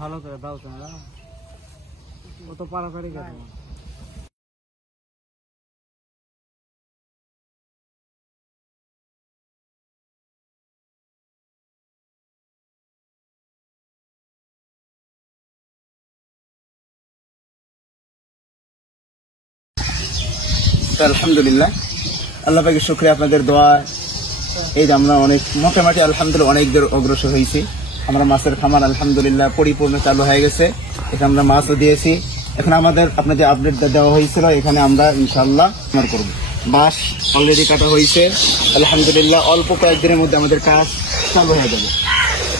ভালো করে দাও তোমরা, ও তো পাড়াপাড়ি গেল। আলহামদুলিল্লাহ, আল্লাহ পাকের শুকরিয়া, আপনাদের দোয়া। এই যে আমরা অনেক মোটামুটি আলহামদুলিল্লাহ অনেক দূর অগ্রসর হয়েছি। আমরা মাছের খামার আলহামদুলিল্লাহ পরিপূর্ণ চালু হয়ে গেছে। এখানে আমরা মাছও দিয়েছি। এখন আমাদের আপনার যে আপডেট দেওয়া হয়েছিল, এখানে আমরা ইনশাআল্লাহ করব। বাঁশ অলরেডি কাটা হয়েছে আলহামদুলিল্লাহ। অল্প কয়েকদিনের মধ্যে আমাদের কাজ চালু হয়ে যাবে।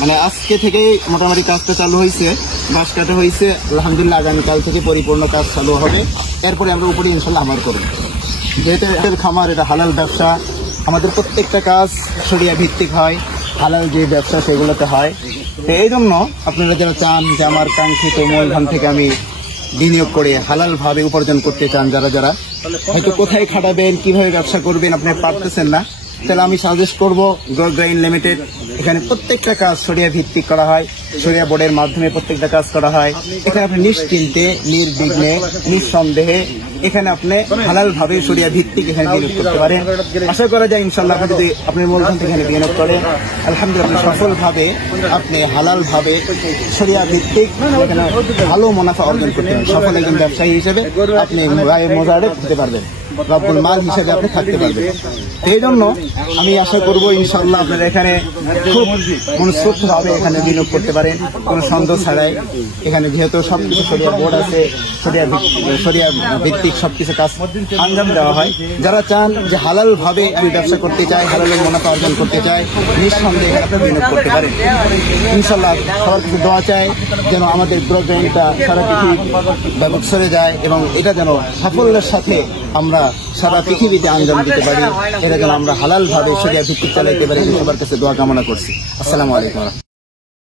মানে আজকে থেকেই মোটামুটি কাজটা চালু হয়েছে, বাঁশ কাটা হয়েছে আলহামদুলিল্লাহ। আগামীকাল থেকে পরিপূর্ণ কাজ চালু হবে। এরপরে আমরা উপরে ইনশাআল্লাহ আমার করব। যেহেতু খামার এটা হালাল ব্যবসা, আমাদের প্রত্যেকটা কাজ শরিয়া ভিত্তিক হয়, হালাল যে ব্যবসা সেগুলোতে হয়। তো এই জন্য আপনারা যারা চান যে আমার কাঙ্ক্ষিত মূলধন থেকে আমি বিনিয়োগ করে হালাল ভাবে উপার্জন করতে চান, যারা যারা হয়তো কোথায় খাটাবেন, কিভাবে ব্যবসা করবেন আপনি পারতেছেন না, তাহলে আমি সাজেস্ট করব গ্রো গ্রাইন লিমিটেড। এখানে প্রত্যেকটা কাজ শরিয়া ভিত্তিক করা হয়, শরিয়া বোর্ডের মাধ্যমে প্রত্যেকটা কাজ করা হয়। এখানে আপনি নিশ্চিন্তে, নির্বিঘ্নে, নিঃসন্দেহে এখানে আপনি হালাল ভাবে শরিয়া ভিত্তিক এখানে বিনিয়োগ করতে পারেন। আশা করা যায় ইনশাআল্লাহ আপনি যদি আপনি মূলধন থেকে এখানে বিনিয়োগ করেন, আলহামদুলিল্লাহ আপনি সফলভাবে আপনি হালাল ভাবে শরিয়া ভিত্তিক এখানে ভালো মুনাফা অর্জন করতে পারেন। সফল একজন ব্যবসায়ী হিসেবে আপনি গায়ে মোজারে হতে পারবেন, রব্বুল মাল হিসেবে আপনি থাকতে পারবেন। এই জন্য আমি আশা করব ইনশাআল্লাহ আপনারা এখানে খুব মনস্ফূর্তভাবে এখানে বিনিয়োগ করতে পারেন, কোনো সন্দেহ ছাড়াই। এখানে যেহেতু সবকিছু শরিয়া বোর্ড আছে, শরিয়া ভিত্তিক সবকিছু কাজ আঞ্জাম দেওয়া হয়। যারা চান যে হালাল ভাবে আমি ব্যবসা করতে চাই, হালালের মুনাফা অর্জন করতে চাই, নিঃসন্দেহে আপনি বিনিয়োগ করতে পারেন। ইনশাআল্লাহ সবার কিছু দোয়া চাই যেন আমাদের গ্রো গ্রাইনটা সারা পৃথিবী ব্যাপক ছড়ে যায় এবং এটা যেন সাফল্যের সাথে আমরা সারা পৃথিবীতে আঞ্জাম দিতে পারি। এটা যেন আমরা হালাল ভাবে শরিয়া ভিত্তিক চালাইতে পারি। সবার কাছে দোয়া কামনা করছি। আসসালামু আলাইকুম।